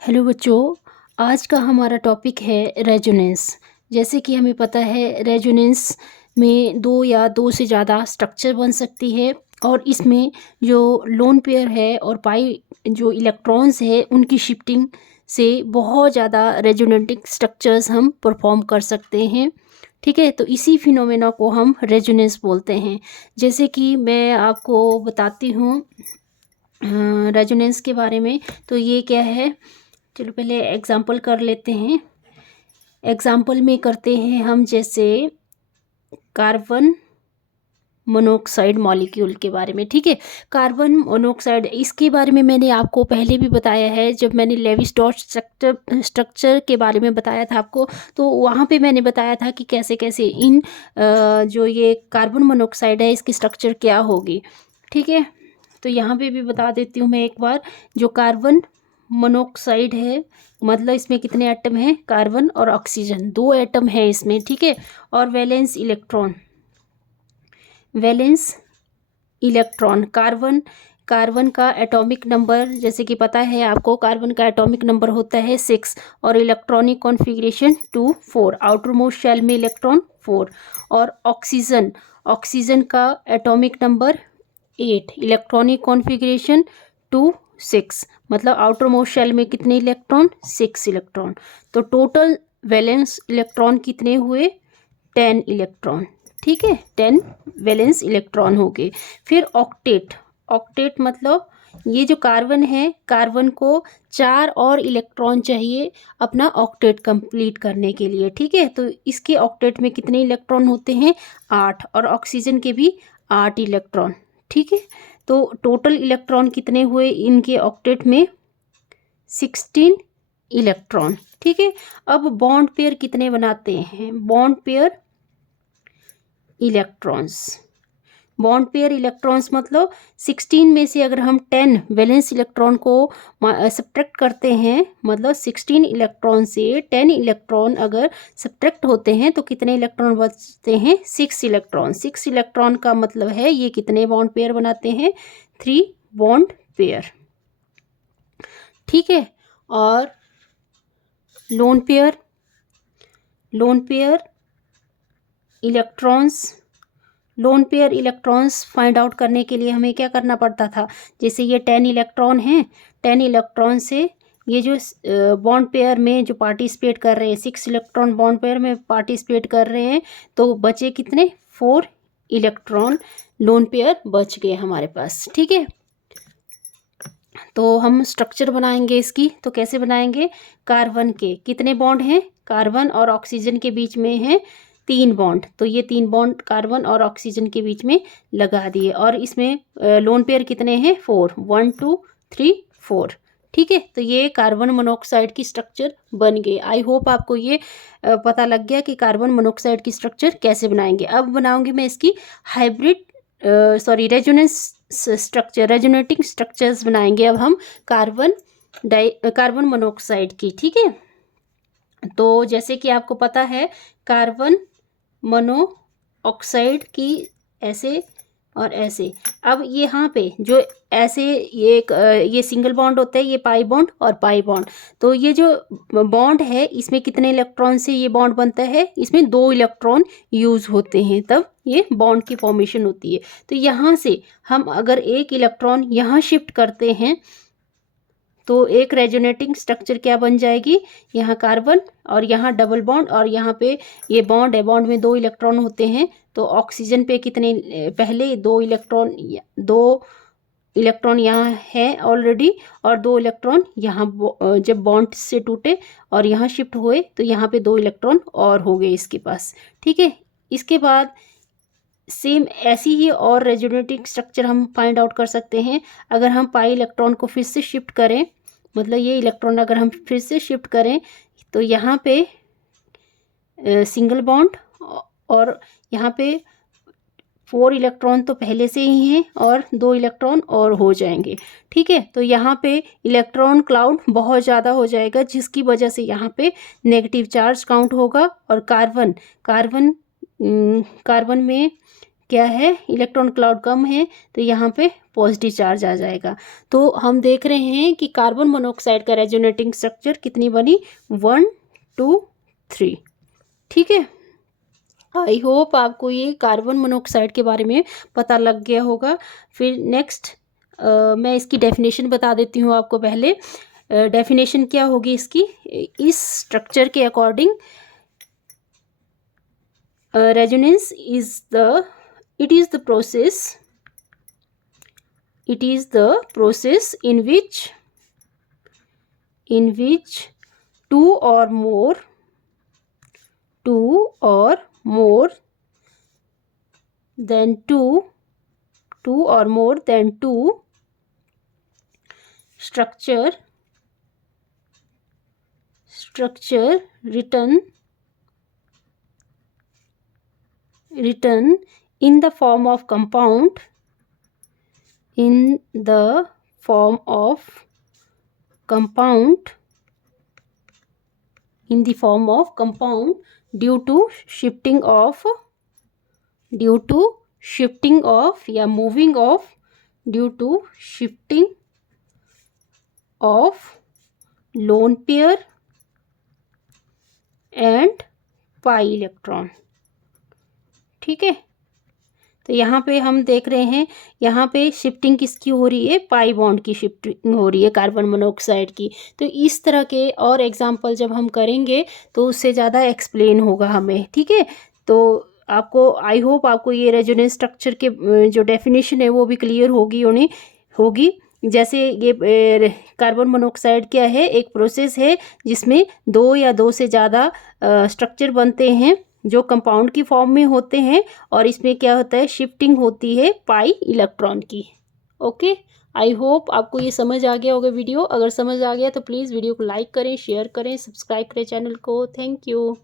Hello बच्चों, आज का हमारा टॉपिक है रेजोनेंस। जैसे कि हमें पता है रेजोनेंस में दो या दो से ज़्यादा स्ट्रक्चर बन सकती है और इसमें जो लोन पेयर है और पाई जो इलेक्ट्रॉन्स है उनकी शिफ्टिंग से बहुत ज़्यादा रेजोनेटिंग स्ट्रक्चर्स हम परफॉर्म कर सकते हैं। ठीक है, तो इसी फिनोमेना को हम रेजोनेंस बोलते हैं। जैसे कि मैं आपको बताती हूँ रेजोनेंस के बारे में। तो ये क्या है, चलो पहले एग्जाम्पल कर लेते हैं। एग्जाम्पल में करते हैं हम, जैसे कार्बन मोनोऑक्साइड मॉलिक्यूल के बारे में। ठीक है, कार्बन मोनोऑक्साइड, इसके बारे में मैंने आपको पहले भी बताया है जब मैंने लेवी-स्ट्रॉस स्ट्रक्चर के बारे में बताया था आपको। तो वहाँ पे मैंने बताया था कि कैसे कैसे इन जो ये कार्बन मोनोऑक्साइड है इसकी स्ट्रक्चर क्या होगी। ठीक है, तो यहाँ पे भी बता देती हूँ मैं एक बार। जो कार्बन मोनोऑक्साइड है मतलब इसमें कितने एटम हैं, कार्बन और ऑक्सीजन, दो एटम है इसमें। ठीक है, और वैलेंस इलेक्ट्रॉन कार्बन का एटॉमिक नंबर जैसे कि पता है आपको, कार्बन का एटॉमिक नंबर होता है 6 और electronic configuration 2 4, outer most shell में इलेक्ट्रॉन 4। और ऑक्सीजन का एटॉमिक नंबर 8, इलेक्ट्रॉनिक कॉन्फ़िगरेशन 2 6, मतलब आउटर मोस्ट शेल में कितने इलेक्ट्रॉन, 6 इलेक्ट्रॉन। तो टोटल वैलेंस इलेक्ट्रॉन कितने हुए, 10 इलेक्ट्रॉन। ठीक है, 10 वैलेंस इलेक्ट्रॉन हो गए। फिर ऑक्टेट मतलब ये जो कार्बन है, कार्बन को 4 और इलेक्ट्रॉन चाहिए अपना ऑक्टेट कंप्लीट करने के लिए। ठीक है, तो इसके ऑक्टेट में कितने इलेक्ट्रॉन होते हैं, 8, और ऑक्सीजन के भी 8 इलेक्ट्रॉन। ठीक है, तो टोटल इलेक्ट्रॉन कितने हुए इनके ऑक्टेट में, 16 इलेक्ट्रॉन। ठीक है, अब बॉन्ड पेयर कितने बनाते हैं, बॉन्ड पेयर इलेक्ट्रॉन्स मतलब 16 में से अगर हम 10 वैलेंस इलेक्ट्रॉन को सब्ट्रैक्ट करते हैं, मतलब 16 इलेक्ट्रॉन से 10 इलेक्ट्रॉन अगर सब्ट्रैक्ट होते हैं तो कितने इलेक्ट्रॉन बचते हैं, 6 इलेक्ट्रॉन। 6 इलेक्ट्रॉन का मतलब है ये कितने बॉन्ड पेयर बनाते हैं, 3 बॉन्ड पेयर। ठीक है, और lone pair electrons find out करने के लिए हमें क्या करना पड़ता था, जैसे ये 10 इलेक्ट्रॉन हैं, 10 इलेक्ट्रॉन से ये जो बॉन्ड पेयर में जो पार्टिसिपेट कर रहे हैं, 6 इलेक्ट्रॉन बॉन्ड पेयर में पार्टिसिपेट कर रहे हैं, तो बचे कितने, 4 इलेक्ट्रॉन लोन पेयर बच गए हमारे पास। ठीक है, तो हम स्ट्रक्चर बनाएंगे इसकी, तो कैसे बनाएंगे, कार्बन के कितने बॉन्ड हैं, कार्बन और ऑक्सीजन के बीच में है 3 बॉन्ड, तो ये 3 बॉन्ड कार्बन और ऑक्सीजन के बीच में लगा दिए। और इसमें लोन पेयर कितने हैं, 4, 1 2 3 4। ठीक है, तो ये कार्बन मोनोऑक्साइड की स्ट्रक्चर बन गई। आई होप आपको ये पता लग गया कि कार्बन मोनोऑक्साइड की स्ट्रक्चर कैसे बनाएंगे। अब बनाऊंगी मैं इसकी रेजोनेटिंग स्ट्रक्चर्स बनाएंगे अब हम कार्बन मोनोऑक्साइड की। ठीक है, तो जैसे कि आपको पता है कार्बन मोनोऑक्साइड की ऐसे और ऐसे। अब यहाँ पे जो ऐसे ये सिंगल बॉन्ड होता है, ये पाई बॉन्ड और पाई बॉन्ड। तो ये जो बॉन्ड है इसमें कितने इलेक्ट्रॉन से ये बॉन्ड बनता है, इसमें 2 इलेक्ट्रॉन यूज होते हैं तब ये बॉन्ड की फॉर्मेशन होती है। तो यहाँ से हम अगर एक इलेक्ट्रॉन यहाँ शिफ्ट करते हैं तो एक रेजोनेटिंग स्ट्रक्चर क्या बन जाएगी, यहाँ कार्बन और यहाँ डबल बॉन्ड, और यहाँ पे ये बॉन्ड है, बॉन्ड में 2 इलेक्ट्रॉन होते हैं। तो ऑक्सीजन पे कितने, पहले 2 इलेक्ट्रॉन यहाँ है ऑलरेडी, और 2 इलेक्ट्रॉन यहाँ जब बॉन्ड से टूटे और यहाँ शिफ्ट हुए तो यहाँ पे 2 इलेक्ट्रॉन और हो गए इसके पास। ठीक है, इसके बाद सेम ऐसी ही और रेजोनेटिंग स्ट्रक्चर हम फाइंड आउट कर सकते हैं। अगर हम पाई इलेक्ट्रॉन को फिर से शिफ्ट करें, मतलब ये इलेक्ट्रॉन अगर हम फिर से शिफ्ट करें तो यहाँ पे सिंगल बॉन्ड, और यहाँ पे 4 इलेक्ट्रॉन तो पहले से ही हैं और 2 इलेक्ट्रॉन और हो जाएंगे। ठीक है, तो यहाँ पे इलेक्ट्रॉन क्लाउड बहुत ज़्यादा हो जाएगा जिसकी वजह से यहाँ पे नेगेटिव चार्ज काउंट होगा। और कार्बन में क्या है, इलेक्ट्रॉन क्लाउड कम है तो यहाँ पे पॉजिटिव चार्ज आ जाएगा। तो हम देख रहे हैं कि कार्बन मोनोऑक्साइड का रेजोनेटिंग स्ट्रक्चर कितनी बनी, 1 2 3। ठीक है, आई होप आपको ये कार्बन मोनोऑक्साइड के बारे में पता लग गया होगा। फिर नेक्स्ट मैं इसकी डेफिनेशन बता देती हूँ आपको। पहले डेफिनेशन क्या होगी इसकी, इस स्ट्रक्चर के according resonance is the it is the process in which two or more than two structure written in the form of compound due to shifting of या moving of due to shifting of lone pair and pi electron. ठीक है, तो यहाँ पे हम देख रहे हैं, यहाँ पे शिफ्टिंग किसकी हो रही है, पाई बॉन्ड की शिफ्टिंग हो रही है कार्बन मोनोऑक्साइड की। तो इस तरह के और एग्जांपल जब हम करेंगे तो उससे ज़्यादा एक्सप्लेन होगा हमें। ठीक है, तो आपको आई होप आपको ये रेजोनेंस स्ट्रक्चर के जो डेफिनेशन है वो भी क्लियर होगी। जैसे ये कार्बन मोनोऑक्साइड क्या है, एक प्रोसेस है जिसमें दो या दो से ज़्यादा स्ट्रक्चर बनते हैं जो कंपाउंड की फॉर्म में होते हैं, और इसमें क्या होता है, शिफ्टिंग होती है पाई इलेक्ट्रॉन की। ओके, आई होप आपको ये समझ आ गया होगा वीडियो। अगर समझ आ गया तो प्लीज़ वीडियो को लाइक करें, शेयर करें, सब्सक्राइब करें चैनल को। Thank you.